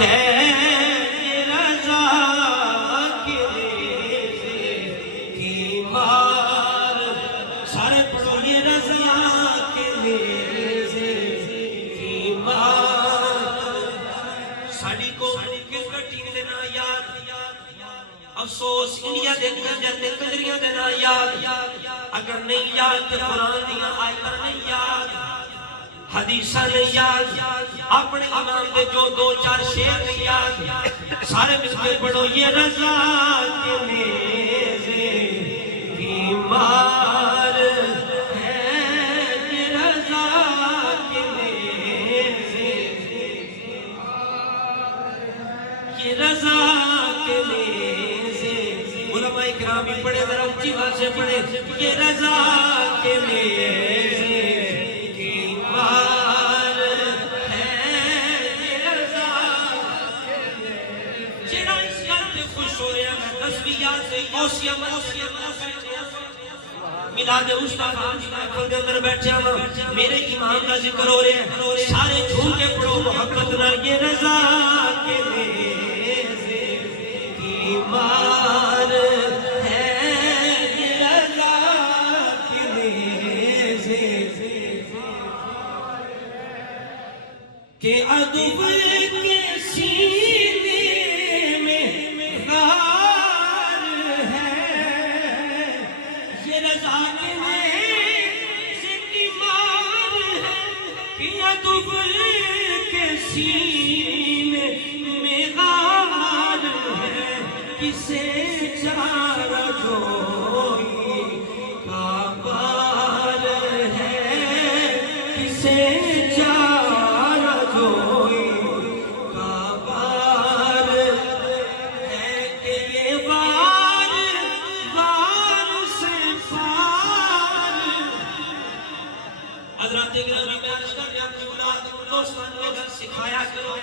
ہے رضا کے نیزے کی مار، سارے پڑھو یہ رضا کے نیزے کی مار، ساڑی کو کس گھٹی دینا یاد، افسوس انڈیا دیکھا جاتے قدریاں دینا یاد، اگر نہیں یاد تو قرآن دیا آیتاں نہیں یاد، حدیثہ نہیں یاد، اپنے امام دے جو دو چار شعر نہیں یاد، سارے مل کے پڑھو یہ رضا کے نیزے کی مار ہے، یہ رضا کے نیزے کی مار، یہ رضا کے نیزے، علماء اکرام بھی پڑھے ذرا اونچی بات سے پڑھے، یہ رضا کے نیزے کی مار ہے، یہ رضا کے نیزے، جڑا اس گھر پہ خوش ہو رہا ہے تصویات سے اوسیہ میلاد مصطفیٰ کی محفل دے اندر بیٹھے ہیں، میرے امام کا ذکر ہو رہے ہیں، سارے جھوم کے پڑھو محبت نہ، یہ رضا کے نیزے کی مار ہے، یہ رضا کے نیزے کہ عدو کے سینے میں غار ہے، یہ رضا کے نیزے کی مار ہے، کہ عدو کے سینے میں غار ہے، کسے چارہ جوئی کا بار ہے، کسے چارہ جوئی کا بار ہے، کہ یہ وار سے پار، حضرات گرامی میں عرض کر کے اپنی اولاد دوستان کو گھر سکھایا کرو